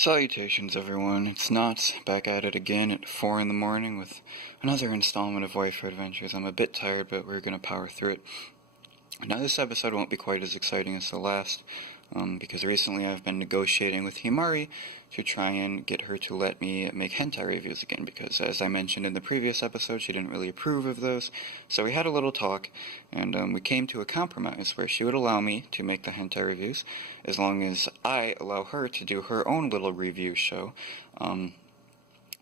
Salutations everyone, it's Knots, back at it again at 4 in the morning with another installment of Waifu Adventures. I'm a bit tired, but we're going to power through it. Now this episode won't be quite as exciting as the last, because recently I've been negotiating with Himari to try and get her to let me make hentai reviews again, because as I mentioned in the previous episode, she didn't really approve of those. So we had a little talk, and we came to a compromise where she would allow me to make the hentai reviews, as long as I allow her to do her own little review show.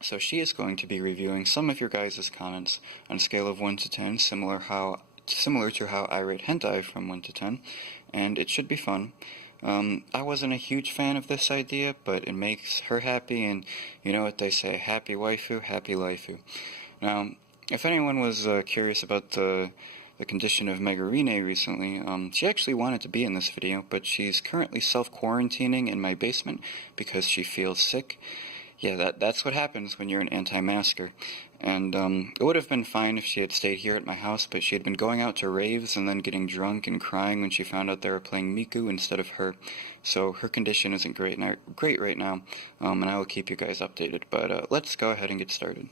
So she is going to be reviewing some of your guys' comments on a scale of 1 to 10, similar to how I rate hentai from 1 to 10, and it should be fun. I wasn't a huge fan of this idea, but it makes her happy, and you know what they say, happy waifu, happy lifu. Now, if anyone was curious about the condition of Megarine recently, she actually wanted to be in this video, but she's currently self-quarantining in my basement because she feels sick. Yeah, that's what happens when you're an anti-masker. And it would have been fine if she had stayed here at my house, but she had been going out to raves and then getting drunk and crying when she found out they were playing Miku instead of her. So her condition isn't great right now, and I will keep you guys updated. But let's go ahead and get started.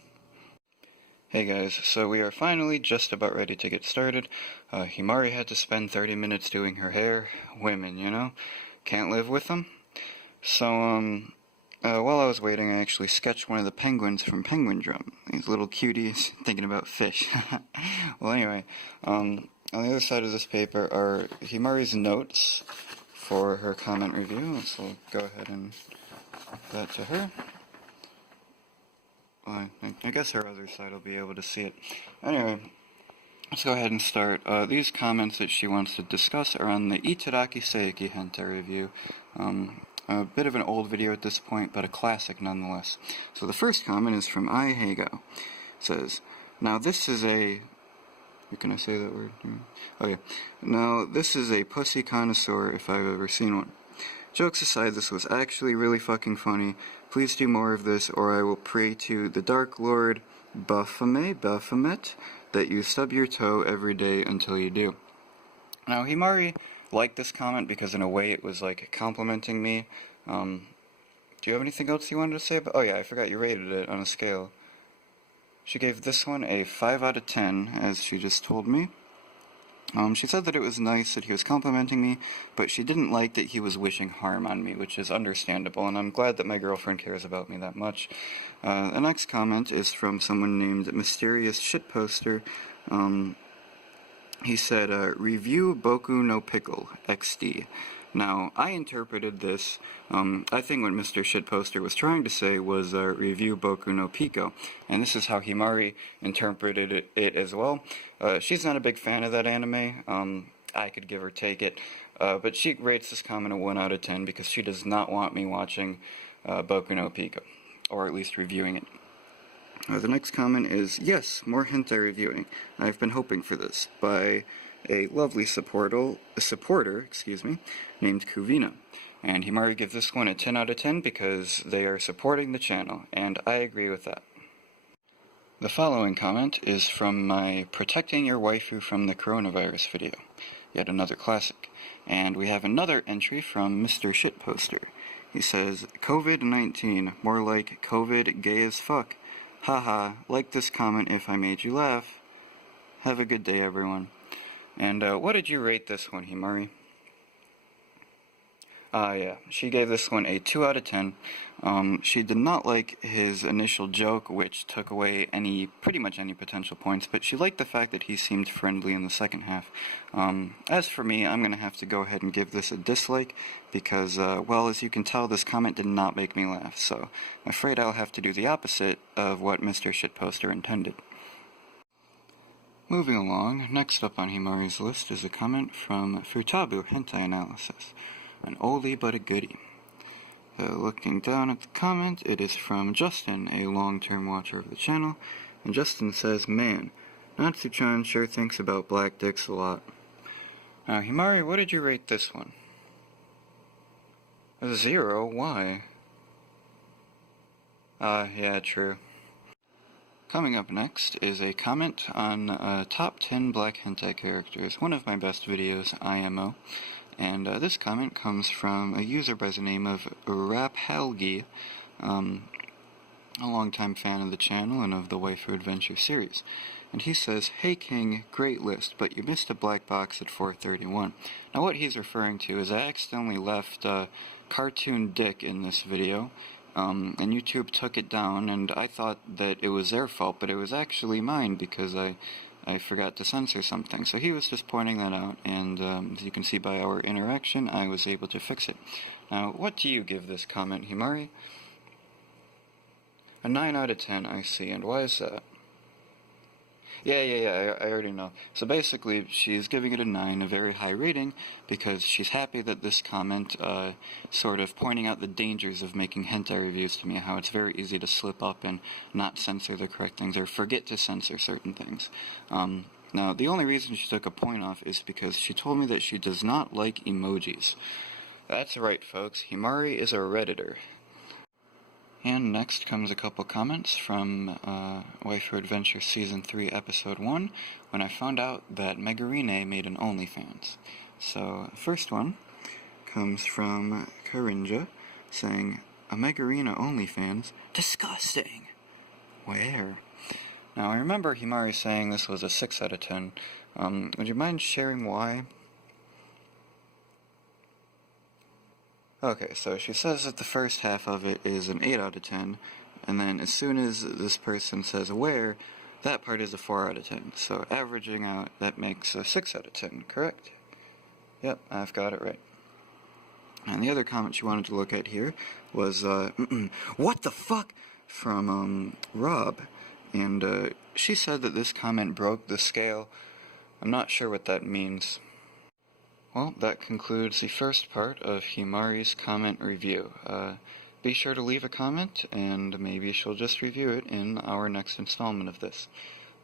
Hey guys, so we are finally just about ready to get started. Himari had to spend 30 minutes doing her hair. Women, you know? Can't live with them. So, while I was waiting, I actually sketched one of the penguins from Penguin Drum. These little cuties thinking about fish. Well, anyway, on the other side of this paper are Himari's notes for her comment review, so we'll go ahead and give that to her. Well, I guess her other side will be able to see it. Anyway, let's go ahead and start. These comments that she wants to discuss are on the Itaraki Seiki hentai review. A bit of an old video at this point, but a classic nonetheless. So the first comment is from Ihego. It says, now this is a... Can I say that word? Okay. Now this is a pussy connoisseur if I've ever seen one. Jokes aside, this was actually really fucking funny. Please do more of this, or I will pray to the Dark Lord Baphomet that you stub your toe every day until you do. Now Himari liked this comment because in a way it was like complimenting me. Do you have anything else you wanted to say about? Oh yeah, I forgot you rated it on a scale. She gave this one a 5 out of 10, as she just told me. She said that it was nice that he was complimenting me, but she didn't like that he was wishing harm on me, which is understandable, and I'm glad that my girlfriend cares about me that much. The next comment is from someone named Mysterious Shitposter. He said, review Boku no Pickle, XD. Now, I interpreted this, I think what Mr. Shitposter was trying to say was, review Boku no Pico, and this is how Himari interpreted it as well. She's not a big fan of that anime, I could give or take it, but she rates this comment a 1 out of 10 because she does not want me watching Boku no Pico, or at least reviewing it. The next comment is, yes, more hentai reviewing. I've been hoping for this, by a lovely supporter, named Kuvina. And Himari gives this one a 10 out of 10 because they are supporting the channel, and I agree with that. The following comment is from my Protecting Your Waifu from the Coronavirus video, yet another classic. And we have another entry from Mr. Shitposter. He says, COVID-19, more like COVID gay as fuck. Haha, like this comment if I made you laugh. Have a good day, everyone. And what did you rate this one, Himari? Yeah, she gave this one a 2 out of 10. She did not like his initial joke, which took away pretty much any potential points, but she liked the fact that he seemed friendly in the second half. As for me, I'm gonna have to go ahead and give this a dislike, because, well, as you can tell, this comment did not make me laugh, so I'm afraid I'll have to do the opposite of what Mr. Shitposter intended. Moving along, next up on Himari's list is a comment from Furtabu Hentai Analysis. An oldie but a goodie. Looking down at the comment, it is from Justin, a long-term watcher of the channel, and Justin says, man, Natsu-chan sure thinks about black dicks a lot. Now, Himari, what did you rate this one? A 0? Why? Yeah, true. Coming up next is a comment on top 10 black hentai characters, one of my best videos, IMO. And this comment comes from a user by the name of Raphelgi, a longtime fan of the channel and of the Waifu Adventure series. And he says, "Hey King, great list, but you missed a black box at 431. Now what he's referring to is I accidentally left Cartoon Dick in this video, and YouTube took it down, and I thought that it was their fault, but it was actually mine because I forgot to censor something." So he was just pointing that out, and as you can see by our interaction, I was able to fix it. Now, what do you give this comment, Himari? A 9 out of 10, I see, and why is that? Yeah, I already know. So basically, she's giving it a 9, a very high rating, because she's happy that this comment, sort of pointing out the dangers of making hentai reviews to me, how it's very easy to slip up and not censor the correct things, or forget to censor certain things. Now, the only reason she took a point off is because she told me that she does not like emojis. That's right, folks, Himari is a Redditor. And next comes a couple comments from Waifu Adventure Season 3, Episode 1, when I found out that Megarine made an OnlyFans. So, the first one comes from Karinja, saying, "A Megarina OnlyFans? Disgusting! Where?" Now, I remember Himari saying this was a 6 out of 10. Would you mind sharing why? Okay, so she says that the first half of it is an 8 out of 10, and then as soon as this person says where, that part is a 4 out of 10. So averaging out, that makes a 6 out of 10, correct? Yep, I've got it right. And the other comment she wanted to look at here was, what the fuck? From Rob. And she said that this comment broke the scale. I'm not sure what that means. Well, that concludes the first part of Himari's comment review. Be sure to leave a comment, and maybe she'll just review it in our next installment of this.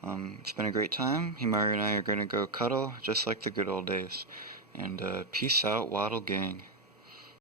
It's been a great time. Himari and I are going to go cuddle, just like the good old days. And peace out, Waddle Gang.